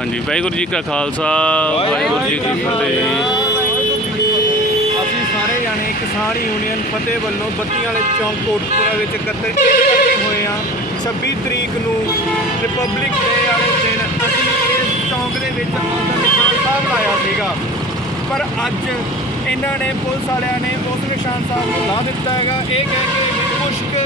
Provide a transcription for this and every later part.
ਹਾਂਜੀ, ਵਾਹਿਗੁਰੂ ਜੀ ਕਾ ਖਾਲਸਾ, ਵਾਹਿਗੁਰੂ ਜੀ ਕੀ ਫਤਿਹ। ਅਸੀਂ ਸਾਰੇ ਜਾਣੇ ਕਿਸਾਨ ਯੂਨੀਅਨ ਫਤਿਹ ਵੱਲੋਂ ਬੱਤੀਆਂ ਵਾਲੇ ਚੌਂਕ ਕੋਟਪੁਰਾ ਵਿੱਚ ਇਕੱਤਰ ਇਕੱਠੇ ਹੋਏ ਆ 26 ਤਰੀਕ ਨੂੰ ਰਿਪਬਲਿਕ ਡੇ ਵਾਲੇ ਦਿਨ ਅਸੀਂ ਇਸ ਚੌਂਕ ਦੇ ਵਿੱਚ ਆਪਦਾ ਨਿਸ਼ਾਨ ਸਾਹਿਬ ਲਾਇਆ ਸੀਗਾ। ਪਰ ਅੱਜ ਇਹਨਾਂ ਨੇ ਪੁਲਿਸ ਵਾਲਿਆਂ ਨੇ ਉਸ ਨਿਸ਼ਾਨ ਸਾਹਿਬ ਨੂੰ ਲਾ ਦਿੱਤਾ ਹੈਗਾ। ਇਹ ਕਹਿ ਕੇ ਵੀ ਕੁਛ ਕੁ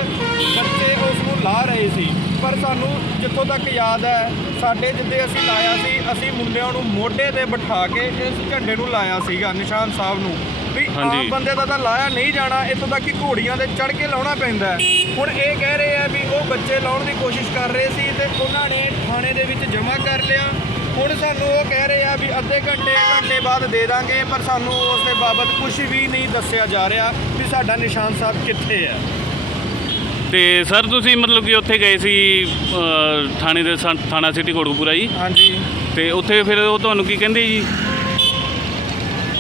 ਬੱਚੇ ਉਸ ਨੂੰ ਲਾ ਰਹੇ ਸੀ। ਪਰ ਸਾਨੂੰ ਜਿੱਥੋਂ ਤੱਕ ਯਾਦ ਹੈ ਸਾਡੇ ਜਿੱਦੇ ਅਸੀਂ ਲਾਇਆ ਸੀ ਅਸੀਂ ਮੁੰਡਿਆਂ ਨੂੰ ਮੋਢੇ ਤੇ ਬਿਠਾ ਕੇ ਇਸ ਝੰਡੇ ਨੂੰ ਲਾਇਆ ਸੀਗਾ ਨਿਸ਼ਾਨ ਸਾਹਿਬ ਨੂੰ ਵੀ ਆਮ। ਬੰਦੇ ਦਾ ਤਾਂ ਲਾਇਆ ਨਹੀਂ ਜਾਣਾ ਇੱਥੋਂ ਤੱਕ ਕਿ ਘੋੜੀਆਂ ਤੇ ਚੜ ਕੇ ਲਾਉਣਾ ਪੈਂਦਾ। ਹੁਣ ਇਹ ਕਹਿ ਰਹੇ ਆ ਵੀ ਉਹ ਬੱਚੇ ਲਾਉਣ ਦੀ ਕੋਸ਼ਿਸ਼ ਕਰ ਰਹੇ ਸੀ ਤੇ ਉਹਨਾਂ ਨੇ ਥਾਣੇ ਦੇ ਵਿੱਚ ਜਮ੍ਹਾਂ ਕਰ ਲਿਆ ਹੁਣ ਸਾਨੂੰ ਉਹ ਕਹਿ ਰਹੇ ਆ ਵੀ ਅੱਧੇ ਘੰਟੇ ਘੰਟੇ ਬਾਅਦ ਦੇ ਦਾਂਗੇ ਪਰ ਸਾਨੂੰ ਉਸ ਦੇ ਬਾਬਤ ਕੁਝ ਵੀ ਨਹੀਂ ਦੱਸਿਆ ਜਾ ਰਿਹਾ ਵੀ ਸਾਡਾ ਨਿਸ਼ਾਨ ਸਾਹਿਬ ਕਿੱਥੇ ਹੈ ਤੇ ਸਰ ਤੁਸੀਂ ਮਤਲਬ ਕਿ ਉੱਥੇ ਗਏ ਸੀ ਅ, ਥਾਣੇ ਦੇ ਸਾ- ਥਾਣਾ ਸਿਟੀ ਕੋਟਕਪੂਰਾ ਜੀ? ਹਾਂਜੀ। ਤੇ ਉੱਥੇ ਫਿਰ ਉਹ ਤੁਹਾਨੂੰ ਕੀ ਕਹਿੰਦੇ ਜੀ?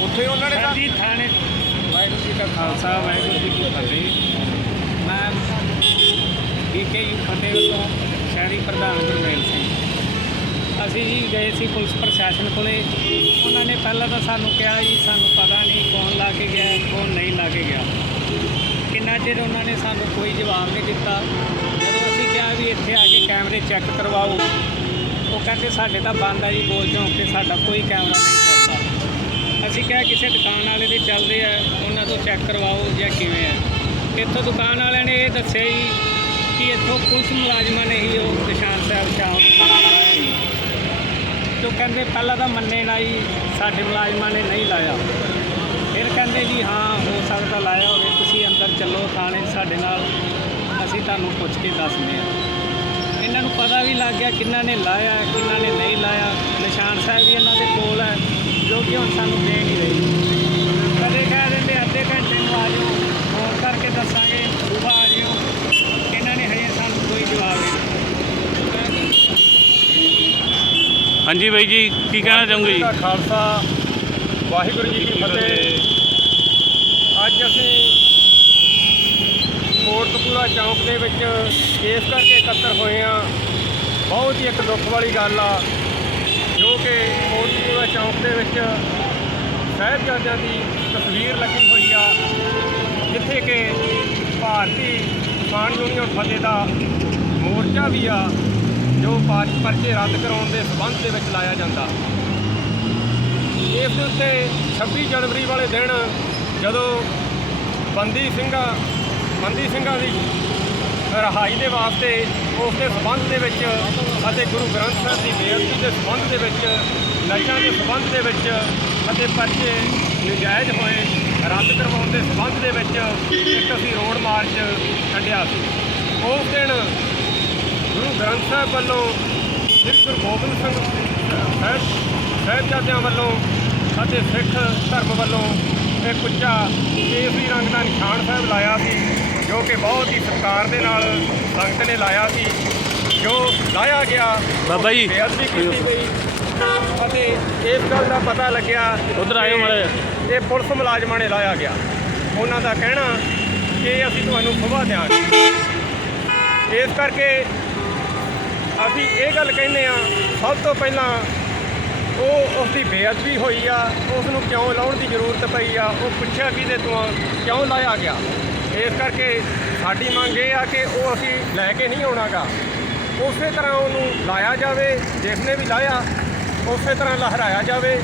ਉੱਥੇ ਉਹਨਾਂ ਨੇ ਜੀ ਥਾਣੇ ਵਾਹਿਗੁਰੂ ਜੀ ਕਾ ਖਾਲਸਾ ਵਾਹਿਗੁਰੂ ਜੀ ਕੀ ਫਤਿਹ। ਮੈਂ ਡੀਕੇ ਫਤਿਹ ਵੱਲੋਂ ਸ਼ਹਿਰੀ ਪ੍ਰਧਾਨ ਗੁਰਮੇਲ ਸਿੰਘ। ਅਸੀਂ ਜੀ ਗਏ ਸੀ ਪੁਲਿਸ ਪ੍ਰਸ਼ਾਸਨ ਕੋਲੇ। ਉਹਨਾਂ ਨੇ ਪਹਿਲਾਂ ਤਾਂ ਸਾਨੂੰ ਕਿਹਾ ਜੀ ਸਾਨੂੰ ਪਤਾ ਨਹੀਂ ਕੌਣ ਲਾ ਕੇ ਗਿਆ ਕੌਣ ਨਹੀਂ ਲਾ ਕੇ ਗਿਆ। ਕਿੰਨਾ ਚਿਰ ਉਹਨਾਂ ਨੇ ਸਾਨੂੰ ਕੋਈ ਜਵਾਬ ਨਹੀਂ ਦਿੱਤਾ? ਜਦੋਂ ਅਸੀਂ ਕਿਹਾ ਵੀ ਇੱਥੇ ਆ ਕੇ ਕੈਮਰੇ ਚੈੱਕ ਕਰਵਾਓ, ਉਹ ਕਹਿੰਦੇ ਸਾਡੇ ਤਾਂ ਬੰਦ ਆ ਜੀ, ਬੋਲ ਚੌਂਕ ਤੇ ਸਾਡਾ ਕੋਈ ਕੈਮਰਾ ਨਹੀਂ ਚੱਲਦਾ। ਅਸੀਂ ਕਿਹਾ ਕਿਸੇ ਦੁਕਾਨ ਵਾਲੇ ਦੇ ਚੱਲਦੇ ਆ, ਉਹਨਾਂ ਤੋਂ ਚੈੱਕ ਕਰਵਾਓ ਜਾਂ ਕਿਵੇਂ ਆ। ਇੱਥੋਂ ਦੁਕਾਨ ਵਾਲਿਆਂ ਨੇ ਇਹ ਦੱਸਿਆ ਜੀ ਕਿ ਇੱਥੋਂ ਪੁਲਿਸ ਮੁਲਾਜ਼ਮਾਂ ਨੇ ਹੀ ਉਹ ਨਿਸ਼ਾਨ ਸਾਹਿਬ ਸ਼ਾਮ ਨੂੰ ਲਾਇਆ ਜੀ। ਤੋ ਕਹਿੰਦੇ ਪਹਿਲਾਂ ਤਾਂ ਮੰਨੇ ਨਾ ਜੀ, ਸਾਡੇ ਮੁਲਾਜ਼ਮਾਂ ਨੇ ਨਹੀਂ ਲਾਇਆ। ਫਿਰ ਕਹਿੰਦੇ ਜੀ, ਹਾਂ, ਹੋ ਸਕਦਾ ਲਾਇਆ ਹੋਵੇ, ਤੁਸੀਂ ਚੱਲੋ ਥਾਣੇ ਸਾਡੇ ਨਾਲ ਅਸੀਂ ਤੁਹਾਨੂੰ ਪੁੱਛ ਕੇ ਦੱਸਦੇ ਹਾਂ। ਇਹਨਾਂ ਨੂੰ ਪਤਾ ਵੀ ਲੱਗ ਗਿਆ ਕਿੰਨਾ ਨੇ ਲਾਇਆ ਕਿੰਨਾ ਨੇ ਨਹੀਂ ਲਾਇਆ। ਨਿਸ਼ਾਨ ਸਾਹਿਬ ਵੀ ਇਹਨਾਂ ਦੇ ਕੋਲ ਹੈ ਜੋ ਕਿ ਹੁਣ ਸਾਨੂੰ ਦੇ ਨਹੀਂ ਰਹੀ। ਕਦੇ ਕਹਿ ਦਿੰਦੇ ਅੱਧੇ ਘੰਟੇ ਨੂੰ ਆ ਜਾਓ। ਫੋਨ ਕਰਕੇ ਦੱਸਾਂਗੇ ਸੁਬਾਹ ਆ ਜਿਓ ਇਹਨਾਂ ਨੇ ਹਜੇ ਸਾਨੂੰ ਕੋਈ ਜਵਾਬ ਨਹੀਂ। ਹਾਂਜੀ ਬਾਈ ਜੀ ਕੀ ਕਹਿਣਾ ਚਾਹੋਗੇ ਜੀ? ਖਾਲਸਾ ਵਾਹਿਗੁਰੂ ਜੀ ਕੀ ਫਤਿਹ ਅੱਜ ਅਸੀਂ ਕੋਟਕਪੂਰਾ ਚੌਂਕ ਦੇ ਵਿੱਚ ਇਸ ਕਰਕੇ ਇਕੱਤਰ ਹੋਏ ਆ ਬਹੁਤ ਹੀ ਇੱਕ ਦੁੱਖ ਵਾਲੀ ਗੱਲ ਆ, ਜੋ ਕਿ ਕੋਟਕਪੂਰਾ ਚੌਂਕ ਦੇ ਵਿੱਚ ਸਾਹਿਬਜ਼ਾਦਿਆਂ ਦੀ ਤਸਵੀਰ ਲੱਗੀ ਹੋਈ ਆ, ਜਿੱਥੇ ਕਿ ਭਾਰਤੀ ਕਿਸਾਨ ਯੂਨੀਅਨ ਫਤਿਹ ਦਾ ਮੋਰਚਾ ਵੀ ਆ, ਜੋ ਪਾਰ ਪਰਚੇ ਰੱਦ ਕਰਾਉਣ ਦੇ ਸਬੰਧ ਦੇ ਵਿੱਚ ਲਾਇਆ ਜਾਂਦਾ। ਇਸ ਦੇ ਉੱਤੇ 26 ਜਨਵਰੀ ਵਾਲੇ ਦਿਨ ਜਦੋਂ ਬੰਦੀ ਸਿੰਘਾਂ ਬੰਦੀ ਸਿੰਘਾਂ ਦੀ ਰਹਾਈ ਦੇ ਵਾਸਤੇ ਉਸ ਦੇ ਸਬੰਧ ਦੇ ਵਿੱਚ ਅਤੇ ਗੁਰੂ ਗ੍ਰੰਥ ਸਾਹਿਬ ਦੀ ਬੇਅਦਬੀ ਦੇ ਸਬੰਧ ਦੇ ਵਿੱਚ ਨਸ਼ਿਆਂ ਦੇ ਸਬੰਧ ਦੇ ਵਿੱਚ ਅਤੇ ਪਰਚੇ ਨਜਾਇਜ਼ ਹੋਏ, ਰੱਦ ਕਰਵਾਉਣ ਦੇ ਸਬੰਧ ਦੇ ਵਿੱਚ ਇੱਕ ਅਸੀਂ ਰੋਡ ਮਾਰਚ ਕੱਢਿਆ ਸੀ। ਉਸ ਦਿਨ ਗੁਰੂ ਗ੍ਰੰਥ ਸਾਹਿਬ ਵੱਲੋਂ ਸ੍ਰੀ ਗੁਰੂ ਗੋਬਿੰਦ ਸਿੰਘ ਸਾਹਿਬਜ਼ਾਦਿਆਂ ਵੱਲੋਂ ਅਤੇ ਸਿੱਖ ਧਰਮ ਵੱਲੋਂ ਇੱਕ ਉੱਚਾ ਕੇਸਰੀ ਰੰਗ ਦਾ ਨਿਸ਼ਾਨ ਸਾਹਿਬ ਲਾਇਆ ਸੀ। ਜੋ ਕਿ ਬਹੁਤ ਹੀ ਸਤਿਕਾਰ ਦੇ ਨਾਲ ਸੰਗਤ ਨੇ ਲਾਇਆ ਸੀ ਜੋ ਲਾਇਆ ਗਿਆ ਬਾਬਾ ਜੀ। ਬੇਅਦਬੀ ਕੀਤੀ ਗਈ ਅਤੇ ਇਸ ਗੱਲ ਦਾ ਪਤਾ ਲੱਗਿਆ ਉੱਧਰ ਆਇਓ ਜਿਹਾ। ਇਹ ਪੁਲਿਸ ਮੁਲਾਜ਼ਮਾਂ ਨੇ ਲਾਇਆ ਗਿਆ ਉਹਨਾਂ ਦਾ ਕਹਿਣਾ ਕਿ ਅਸੀਂ ਤੁਹਾਨੂੰ ਸੁਭਾ ਦਿਆਂਗੇ ਇਸ ਕਰਕੇ ਅਸੀਂ ਇਹ ਗੱਲ ਕਹਿੰਦੇ ਆ ਸਭ ਤੋਂ ਪਹਿਲਾਂ ਉਹ ਉਸ ਦੀ ਬੇਅਦਬੀ ਹੋਈ ਆ ਉਸ ਨੂੰ ਕਿਉਂ ਲਾਉਣ ਦੀ ਜ਼ਰੂਰਤ ਪਈ ਆ ਉਹ ਪੁੱਛਿਆ ਕਿਹਦੇ ਤੋਂ ਕਿਉਂ ਲਾਇਆ ਗਿਆ ਇਸ ਕਰਕੇ ਸਾਡੀ ਮੰਗ ਇਹ ਆ ਕਿ ਉਹ ਅਸੀਂ ਲੈ ਕੇ ਨਹੀਂ ਆਉਣਾਗਾ। ਉਸੇ ਤਰ੍ਹਾਂ ਉਹਨੂੰ ਲਾਇਆ ਜਾਵੇ, ਜਿਸਨੇ ਵੀ ਲਾਇਆ, ਉਸੇ ਤਰ੍ਹਾਂ ਲਹਿਰਾਇਆ ਜਾਵੇ।